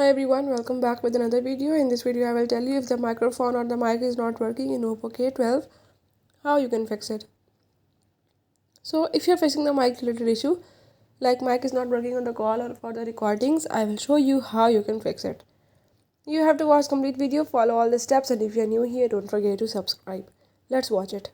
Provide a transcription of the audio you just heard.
Hi everyone, welcome back with another video. In this video I will tell you if the microphone or the mic is not working in Oppo K12, how you can fix it. So if you're facing the mic related issue, like mic is not working on the call or for the recordings, I will show you how you can fix it. You have to watch complete video, follow all the steps, and if you're new here, don't forget to subscribe. Let's watch it.